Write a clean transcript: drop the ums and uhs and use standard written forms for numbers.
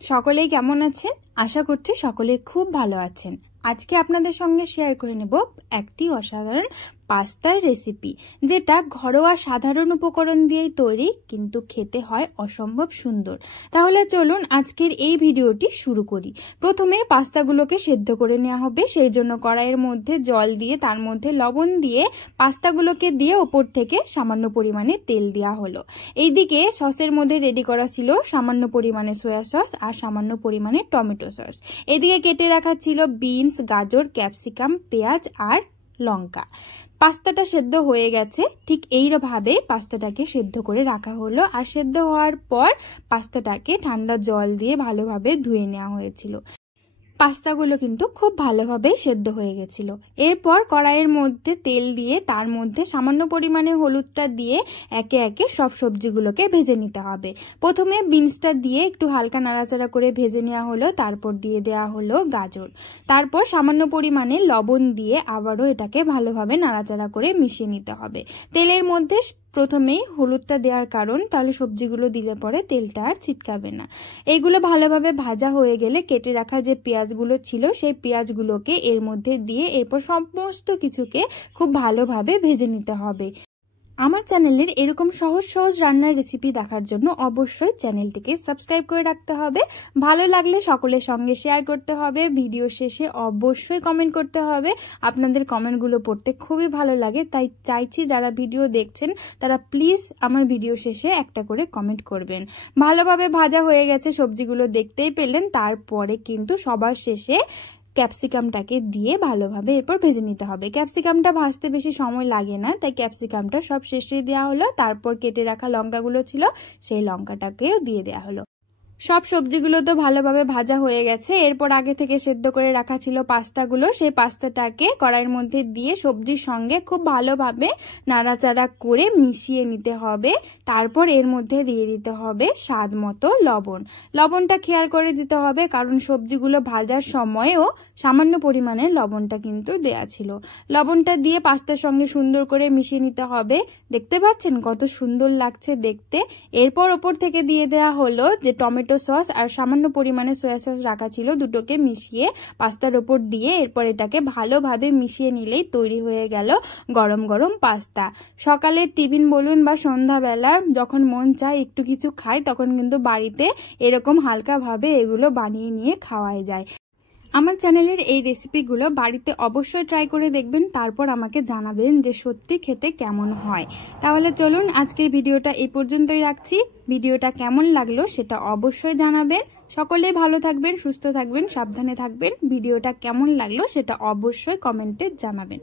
সকলেই কেমন আছেন? আশা করছি সকলেই খুব ভালো আছেন। আজকে আপনাদের সঙ্গে শেয়ার করে নেব একটি অসাধারণ পাস্তার রেসিপি, যেটা ঘরোয়া সাধারণ উপকরণ দিয়েই তৈরি, কিন্তু খেতে হয় অসম্ভব সুন্দর। তাহলে চলুন আজকের এই ভিডিওটি শুরু করি। প্রথমে পাস্তাগুলোকে সেদ্ধ করে নেওয়া হবে। সেই জন্য কড়াইয়ের মধ্যে জল দিয়ে তার মধ্যে লবণ দিয়ে পাস্তাগুলোকে দিয়ে ওপর থেকে সামান্য পরিমাণে তেল দেওয়া হলো। এইদিকে সসের মধ্যে রেডি করা ছিল সামান্য পরিমাণে সয়া সস আর সামান্য পরিমাণে টমেটো সস। এদিকে কেটে রাখা ছিল বিনস, গাজর, ক্যাপসিকাম, পেঁয়াজ আর লঙ্কা। পাস্তাটা সেদ্ধ হয়ে গেছে। ঠিক এইভাবে পাস্তাটাকে সেদ্ধ করে রাখা হলো। আর সেদ্ধ হওয়ার পর পাস্তাটাকে ঠান্ডা জল দিয়ে ভালোভাবে ধুয়ে নেওয়া হয়েছিল। পাস্তাগুলো কিন্তু খুব ভালোভাবে সেদ্ধ হয়ে গেছিল। এরপর কড়াইয়ের মধ্যে তেল দিয়ে তার মধ্যে সামান্য পরিমাণে হলুদটা দিয়ে একে একে সব সবজিগুলোকে ভেজে নিতে হবে। প্রথমে বিনসটা দিয়ে একটু হালকা নাড়াচাড়া করে ভেজে নেওয়া হলো। তারপর দিয়ে দেওয়া হলো গাজর। তারপর সামান্য পরিমাণে লবণ দিয়ে আবারও এটাকে ভালোভাবে নাড়াচাড়া করে মিশিয়ে নিতে হবে। তেলের মধ্যে প্রথমেই হলুদটা দেওয়ার কারণ, তাহলে সবজিগুলো দিলে পরে তেলটা আর ছিটকাবে না। এইগুলো ভালোভাবে ভাজা হয়ে গেলে কেটে রাখা যে পেঁয়াজগুলো ছিল সেই পেঁয়াজগুলোকে এর মধ্যে দিয়ে এরপর সমস্ত কিছুকে খুব ভালোভাবে ভেজে নিতে হবে। আমার চ্যানেলের এরকম সহজ সহজ রান্নার রেসিপি দেখার জন্য অবশ্যই চ্যানেলটিকে সাবস্ক্রাইব করে রাখতে হবে। ভালো লাগলে সকলের সঙ্গে শেয়ার করতে হবে। ভিডিও শেষে অবশ্যই কমেন্ট করতে হবে। আপনাদের কমেন্টগুলো পড়তে খুবই ভালো লাগে, তাই চাইছি যারা ভিডিও দেখছেন তারা প্লিজ আমার ভিডিও শেষে একটা করে কমেন্ট করবেন। ভালোভাবে ভাজা হয়ে গেছে, সবজিগুলো দেখতেই পেলেন। তারপরে কিন্তু সবার শেষে ক্যাপসিকামটাকে দিয়ে ভালোভাবে এরপর ভেজে নিতে হবে। ক্যাপসিকামটা ভাজতে বেশি সময় লাগে না, তাই ক্যাপসিকামটা সব শেষে দেওয়া হলো। তারপর কেটে রাখা লঙ্কাগুলো ছিল সেই লঙ্কাটাকেও দিয়ে দেওয়া হলো। সব সবজিগুলো তো ভালোভাবে ভাজা হয়ে গেছে। এরপর আগে থেকে সেদ্ধ করে রাখা ছিল পাস্তাগুলো, সেই পাস্তাটাকে কড়াইয়ের মধ্যে দিয়ে সবজির সঙ্গে খুব ভালোভাবে নাড়াচাড়া করে মিশিয়ে নিতে হবে। তারপর এর মধ্যে দিয়ে দিতে হবে স্বাদ মতো লবণ। লবণটা খেয়াল করে দিতে হবে, কারণ সবজিগুলো ভাজার সময়ও সামান্য পরিমাণে লবণটা কিন্তু দেয়া ছিল। লবণটা দিয়ে পাস্তার সঙ্গে সুন্দর করে মিশিয়ে নিতে হবে। দেখতে পাচ্ছেন কত সুন্দর লাগছে দেখতে। এরপর ওপর থেকে দিয়ে দেওয়া হলো যে টমেটো সস আর সামান্য পরিমাণে সয়া সস রাখা ছিল, দুটোকে মিশিয়ে পাস্তার ওপর দিয়ে এরপর এটাকে ভালোভাবে মিশিয়ে নিলেই তৈরি হয়ে গেল গরম গরম পাস্তা। সকালের টিফিন বলুন বা সন্ধ্যাবেলা যখন মন চায় একটু কিছু খাই, তখন কিন্তু বাড়িতে এরকম হালকাভাবে এগুলো বানিয়ে নিয়ে খাওয়াই যায়। আমার চ্যানেলের এই রেসিপিগুলো বাড়িতে অবশ্যই ট্রাই করে দেখবেন, তারপর আমাকে জানাবেন যে সত্যি খেতে কেমন হয়। তাহলে চলুন আজকের ভিডিওটা এই পর্যন্তই রাখছি। ভিডিওটা কেমন লাগলো সেটা অবশ্যই জানাবেন। সকলে ভালো থাকবেন, সুস্থ থাকবেন, সাবধানে থাকবেন। ভিডিওটা কেমন লাগলো সেটা অবশ্যই কমেন্টে জানাবেন।